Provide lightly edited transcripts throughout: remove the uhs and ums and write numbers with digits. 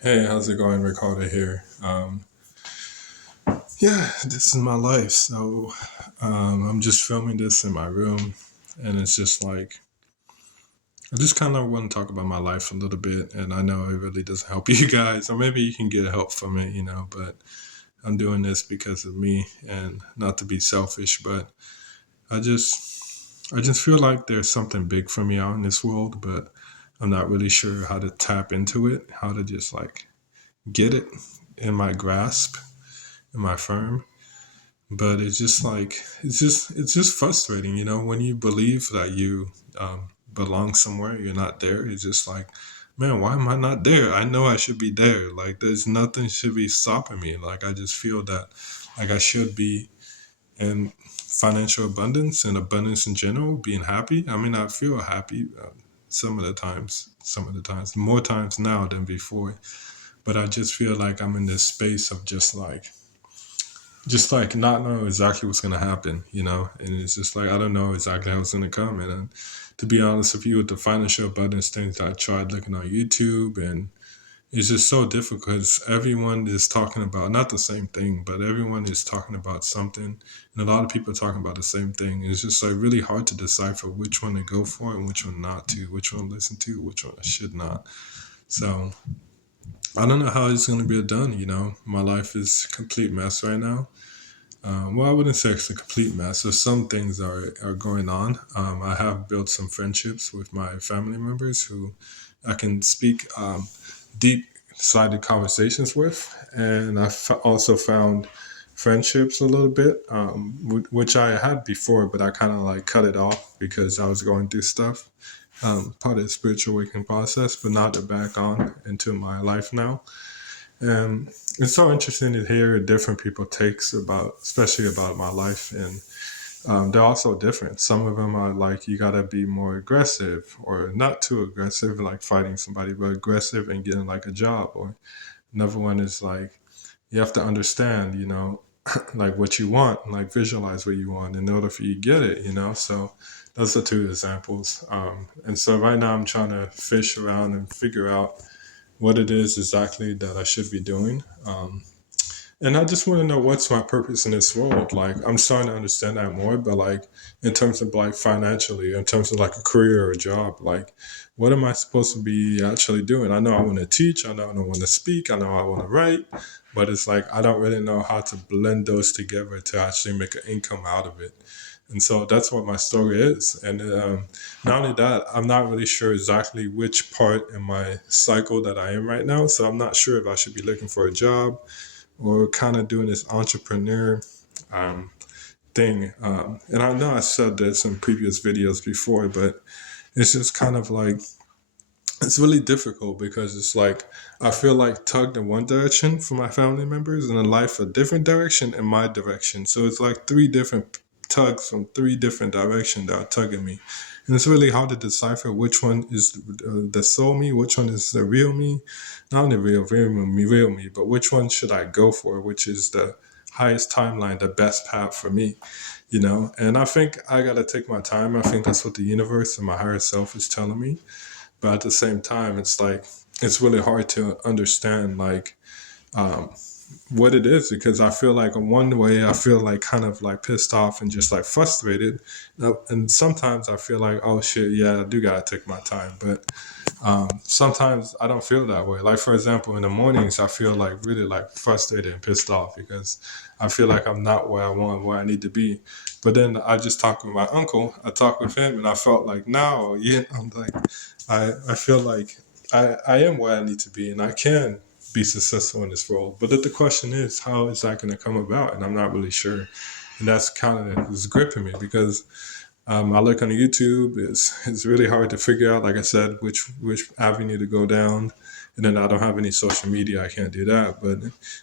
Hey, how's it going? Ricardo here. Yeah, this is my life. So I'm just filming this in my room, and it's just like I just kind of want to talk about my life a little bit. And I know it really doesn't help you guys, or maybe you can get help from it, But I'm doing this because of me, and not to be selfish, but I just feel like there's something big for me out in this world, but I'm not really sure how to tap into it, how to just like get it in my grasp, in my firm. But it's just like it's just frustrating, when you believe that you belong somewhere, you're not there. It's just like, man, why am I not there? I know I should be there. Like there's nothing should be stopping me. Like I just feel that like I should be in financial abundance and abundance in general, being happy. I mean, I feel happy some of the times, more times now than before. But I just feel like I'm in this space of just like not know exactly what's gonna happen, and it's just like I don't know exactly how it's gonna come. And to be honest with you, with the financial abundance things that I tried looking on YouTube, and it's just so difficult because everyone is talking about not the same thing, but everyone is talking about something, and a lot of people are talking about the same thing. It's just like really hard to decipher which one to go for and which one not to, which one to listen to, which one I should not. So I don't know how it's gonna be done. My life is a complete mess right now. Well, I wouldn't say it's a complete mess. So some things are going on. I have built some friendships with my family members who I can speak deep sided conversations with. And also found friendships a little bit, which I had before, but I kind of like cut it off because I was going through stuff. Part of the spiritual awakening process, but now they're back on into my life now. And it's so interesting to hear different people takes about, especially about my life, and they're also different. Some of them are like you gotta be more aggressive, or not too aggressive, like fighting somebody, but aggressive and getting like a job. Or another one is like you have to understand, like what you want, like visualize what you want in order for you to get it. So those are two examples. And so right now I'm trying to fish around and figure out what it is exactly that I should be doing. And I just want to know what's my purpose in this world. Like, I'm starting to understand that more, but like, in terms of like financially, in terms of like a career or a job, like, what am I supposed to be actually doing? I know I want to teach, I know I want to speak, I know I want to write, but it's like, I don't really know how to blend those together to actually make an income out of it. And so that's what my story is. And not only that, I'm not really sure exactly which part in my cycle that I am right now. So I'm not sure if I should be looking for a job or kind of doing this entrepreneur um, thing. And I know I said this in previous videos before, but it's just kind of like it's really difficult because it's like I feel like tugged in one direction for my family members and in life a different direction in my direction. So it's like three different tugs from three different directions that are tugging me. And it's really hard to decipher which one is the soul me, which one is the real me, not only real me, but which one should I go for, which is the highest timeline, the best path for me. And I think I got to take my time. I think that's what the universe and my higher self is telling me, but at the same time it's like it's really hard to understand like um, what it is, because I feel like in one way I feel like kind of like pissed off and just like frustrated. And sometimes I feel like, oh shit, yeah, I do gotta take my time. But sometimes I don't feel that way. Like for example, in the mornings I feel like really like frustrated and pissed off because I feel like I'm not where I need to be. But then I just talked with my uncle. I talked with him, and I felt like now, yeah, I'm like, I feel like I am where I need to be, and I can be successful in this role. But the question is, how is that going to come about? And I'm not really sure. And that's kind of is gripping me because I look on YouTube. It's really hard to figure out, like I said, which avenue to go down. And then I don't have any social media. I can't do that. But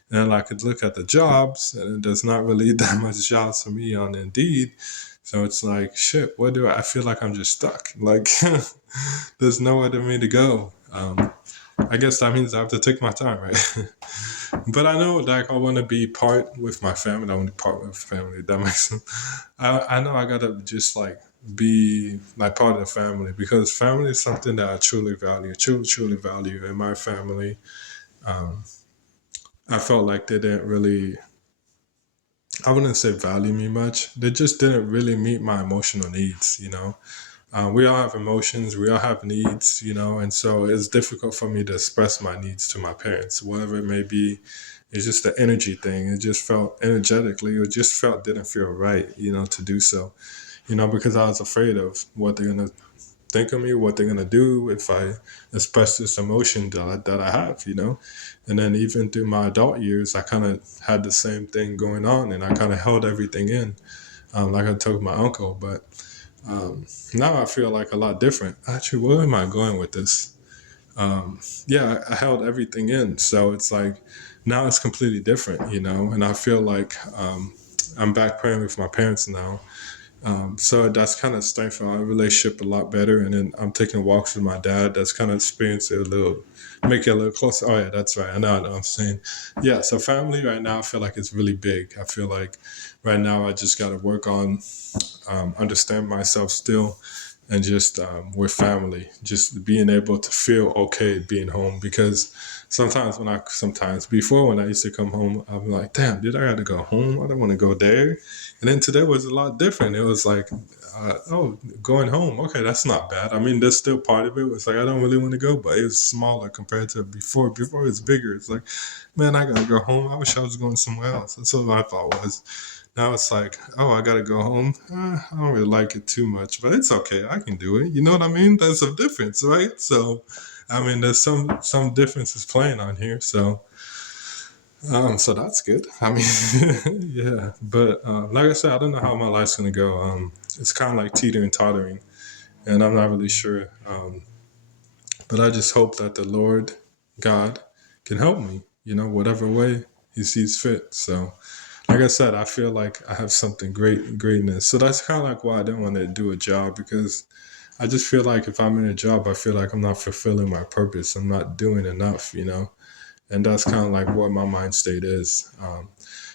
then I could look at the jobs, and there's not really that much jobs for me on Indeed. So it's like, shit, what do I feel like I'm just stuck? Like, there's nowhere for me to go. I guess that means I have to take my time, right? But I know, like, I want to be part with my family. I want to be part with family. That makes sense. I know I gotta just like be like part of the family because family is something that I truly value, truly value in my family. um, I felt like they didn't really, I wouldn't say value me much. They just didn't really meet my emotional needs, you know. We all have emotions, we all have needs, you know, and so it's difficult for me to express my needs to my parents, whatever it may be. It's just the energy thing. It just felt energetically, it just felt didn't feel right, you know, to do so, you know, because I was afraid of what they're gonna think of me, what they're gonna do if I express this emotion that I have, you know. And then even through my adult years, I kind of had the same thing going on, and I kind of held everything in, like I told my uncle. But now I feel like a lot different. Actually, where am I going with this? Yeah, I held everything in, so it's like now it's completely different, you know. And I feel like I'm back praying with my parents now, so that's kind of strengthened our relationship a lot better. And then I'm taking walks with my dad. That's kind of experienced it a little, make it a little closer. Oh yeah, that's right. I know what I'm saying. Yeah. So family right now, I feel like it's really big. I feel like right now I just got to work on understand myself still, and just with family, just being able to feel okay being home. Because sometimes before when I used to come home, I'm like, damn, did I have to go home? I don't want to go there. And then today was a lot different. It was like, oh, going home. Okay, that's not bad. I mean, that's still part of it. It's like I don't really want to go, but it's smaller compared to before. Before it's bigger. It's like, man, I gotta go home. I wish I was going somewhere else. That's what my thought was. Now it's like, oh, I gotta go home. I don't really like it too much, but it's okay. I can do it. You know what I mean? There's a difference, right? So, I mean, there's some differences playing on here. So that's good. I mean, yeah. But like I said, I don't know how my life's gonna go. It's kind of like teetering tottering, and I'm not really sure. But I just hope that the Lord God can help me. You know, whatever way He sees fit. So like I said, I feel like I have something greatness. So that's kind of like why I didn't want to do a job, because I just feel like if I'm in a job, I feel like I'm not fulfilling my purpose. I'm not doing enough, you know? And that's kind of like what my mind state is.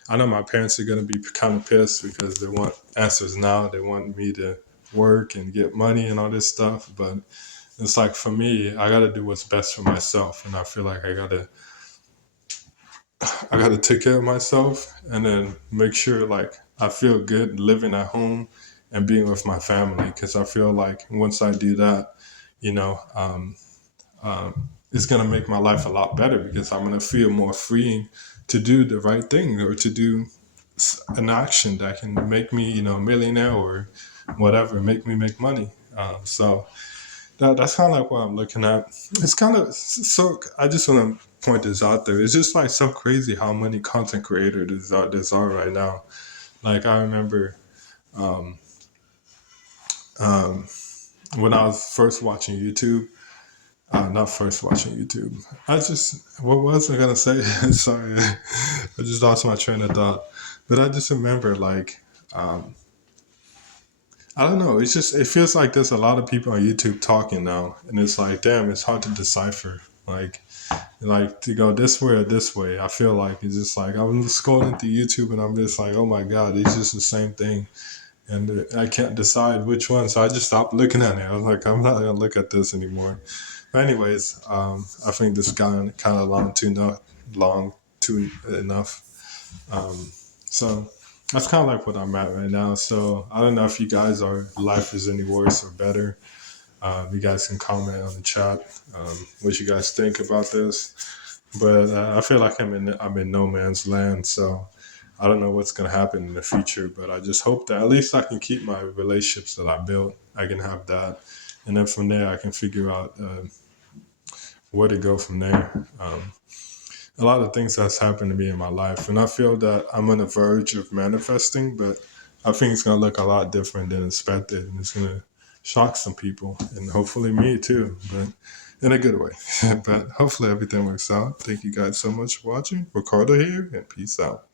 I know my parents are going to be kind of pissed because they want answers now. They want me to work and get money and all this stuff. But it's like for me, I got to do what's best for myself. And I feel like I gotta take care of myself, and then make sure like I feel good living at home and being with my family, because I feel like once I do that, you know, it's gonna make my life a lot better, because I'm gonna feel more freeing to do the right thing, or to do an action that can make me, you know, a millionaire or whatever, make me make money. So that's kind of like what I'm looking at. It's kind of so. I just want to point this out there. It's just like so crazy how many content creators there are right now. Like I remember um, when I was first watching YouTube. Not first watching YouTube. What was I gonna say? Sorry, I just lost my train of thought. But I just remember like I don't know. It feels like there's a lot of people on YouTube talking now, and it's like, damn, it's hard to decipher. Like to go this way or this way. I feel like it's just like I'm scrolling through YouTube, and I'm just like, oh my god, it's just the same thing, and I can't decide which one. So I just stopped looking at it. I was like, I'm not gonna look at this anymore. But anyways, I think this gone kind of long too enough. So that's kind of like what I'm at right now. So I don't know if you guys are life is any worse or better. You guys can comment on the chat what you guys think about this. But I feel like I'm in no man's land. So I don't know what's gonna happen in the future. But I just hope that at least I can keep my relationships that I built. I can have that, and then from there I can figure out where to go from there. A lot of things that's happened to me in my life, and I feel that I'm on the verge of manifesting, but I think it's gonna look a lot different than expected, and it's gonna shock some people, and hopefully me too, but in a good way. But hopefully everything works out. Thank you guys so much for watching. Ricardo here, and peace out.